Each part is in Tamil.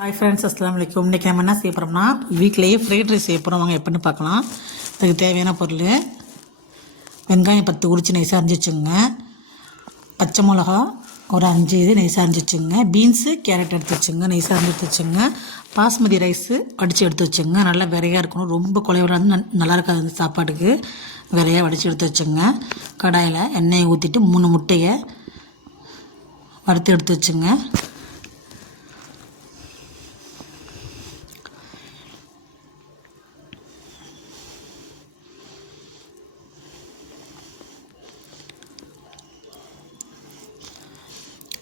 ஹாய் ஃப்ரெண்ட்ஸ், அஸ்ஸலாமு அலைக்கும். இன்றைக்கி நம்ம என்ன செய்ய போகிறோம்னா வீட்டிலேயே ஃப்ரைட் ரைஸ் செய்ய போகிறோம். வாங்க எப்படின்னு பார்க்கலாம். அதுக்கு தேவையான பொருள்: வெங்காயம் 10 உரிச்சு நைஸாக அரிஞ்சு வச்சுங்க, பச்சை மிளகா ஒரு 5 நைஸாக அரிஞ்சு வச்சுங்க, பீன்ஸு கேரட் எடுத்து வச்சுங்க, நைஸாக அரிஞ்சு எடுத்து வச்சுங்க, பாஸ்மதி ரைஸு வடித்து எடுத்து வச்சுங்க. நல்லா விரையாக இருக்கணும், ரொம்ப குலையோட நல்லா இருக்காது அந்த சாப்பாட்டுக்கு. விரையாக வடித்து எடுத்து வச்சுங்க. கடாயில் எண்ணெயை ஊற்றிட்டு 3 முட்டையை வறுத்து எடுத்து வச்சுங்க.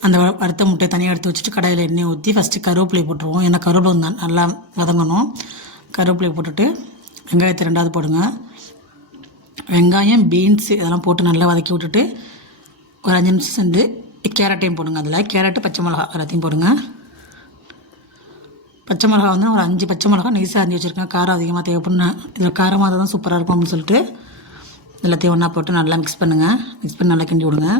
அந்த வறுத்த முட்டையை தனியாக எடுத்து வச்சுட்டு கடாயில் எண்ணெய் ஊற்றி ஃபஸ்ட்டு கருவேப்பிலை போட்டுருவோம். ஏன்னா கருவேப்பிலை நல்லா வதங்கணும். கருவேப்பிலை போட்டுட்டு வெங்காயத்தை 2வது போடுங்க. வெங்காயம், பீன்ஸ் இதெல்லாம் போட்டு நல்லா வதக்கி விட்டுட்டு ஒரு 5 நிமிஷம் சென்று கேரட்டையும் போடுங்க. அதில் கேரட்டு, பச்சை மிளகா எல்லாத்தையும் போடுங்க. பச்சை மிளகா வந்து ஒரு 5 பச்சை மிளகா நைஸாக அரிஞ்சு வச்சுருக்கேன். காரம் அதிகமாக தேவைப்படும், இதில் காரமாக தான் சூப்பராக இருக்கும் அப்படின்னு சொல்லிட்டு எல்லாத்தையும் ஒன்றா போட்டு நல்லா மிக்ஸ் பண்ணுங்கள். மிக்ஸ் பண்ணி நல்லா கிண்டி விடுங்க.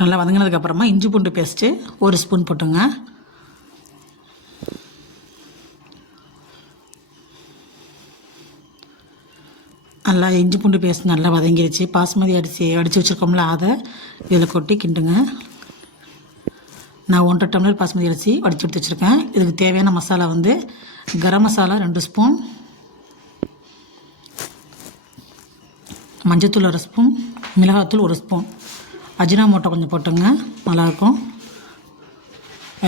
நல்லா வதங்கினதுக்கப்புறமா இஞ்சி பூண்டு பேஸ்ட்டு 1 ஸ்பூன் போட்டுங்க. நல்லா இஞ்சி பூண்டு பேஸ்ட் நல்லா வதங்கிடுச்சு. பாஸ்மதி அரிசி அடித்து வச்சுருக்கோம்ல, அதை இதில் கொட்டி கிண்டுங்க. நான் 1.5 டம்ளர் பாஸ்மதி அரிசி வடித்து எடுத்து வச்சுருக்கேன். இதுக்கு தேவையான மசாலா வந்து கரம் மசாலா 2 ஸ்பூன், மஞ்சத்தூள் 1 ஸ்பூன், மிளகாத்தூள் 1 ஸ்பூன், அஜினாமோட்டோ கொஞ்சம் போட்டுங்க, நல்லாயிருக்கும்.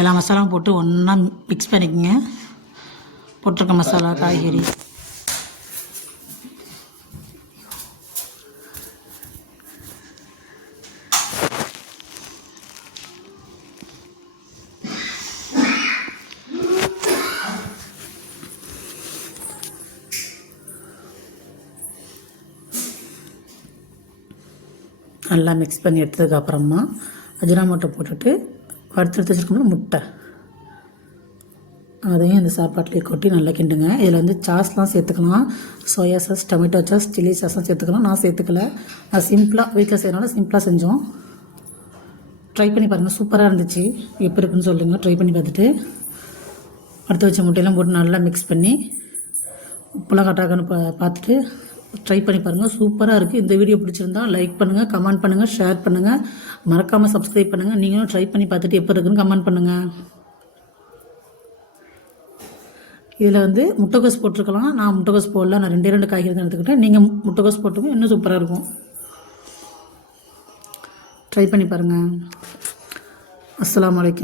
எல்லா மசாலாவும் போட்டு ஒன்றா மிக்ஸ் பண்ணிக்கோங்க. போட்டிருக்க மசாலா, காய்கறி நல்லா மிக்ஸ் பண்ணி எடுத்ததுக்கப்புறமா அஜினாமோட்டோ போட்டுட்டு வறுத்து எடுத்து வச்சுருக்கோம்னா முட்டை, அதையும் இந்த சாப்பாட்டிலே கொட்டி நல்லா கிண்டுங்க. இதில் வந்து சாஸ்லாம் சேர்த்துக்கலாம். Soya sauce, tomato sauce, chilli சாஸ்லாம் சேர்த்துக்கலாம். நான் சேர்த்துக்கல. நான் சிம்பிளாக வீட்டில் செய்யறனால சிம்பிளாக செஞ்சோம். ட்ரை பண்ணி பாருங்கள், சூப்பராக இருந்துச்சு. எப்படி இருக்குன்னு சொல்லுங்கள். ட்ரை பண்ணி பார்த்துட்டு அடுத்து வச்ச முட்டையெல்லாம் போட்டு நல்லா மிக்ஸ் பண்ணி உப்புலாம் கட்டாக்கான்னு பார்த்துட்டு ட்ரை பண்ணி பாருங்கள். சூப்பராக இருக்குது. இந்த வீடியோ பிடிச்சிருந்தா லைக் பண்ணுங்கள், கமெண்ட் பண்ணுங்கள், ஷேர் பண்ணுங்கள், மறக்காமல் சப்ஸ்கிரைப் பண்ணுங்கள். நீங்களும் ட்ரை பண்ணி பார்த்துட்டு எப்படி இருக்குன்னு கமெண்ட் பண்ணுங்கள். இதில் வந்து முட்டைகோஸ் போட்டிருக்கலாம். நான் முட்டைகோஸ் போடல, நான் 2 காய்கறி தான் எடுத்துக்கிட்டேன். நீங்கள் முட்டைகோஸ் போட்டுங்க, இன்னும் சூப்பராக இருக்கும். ட்ரை பண்ணி பாருங்கள். அஸ்ஸலாமு அலைக்கும்.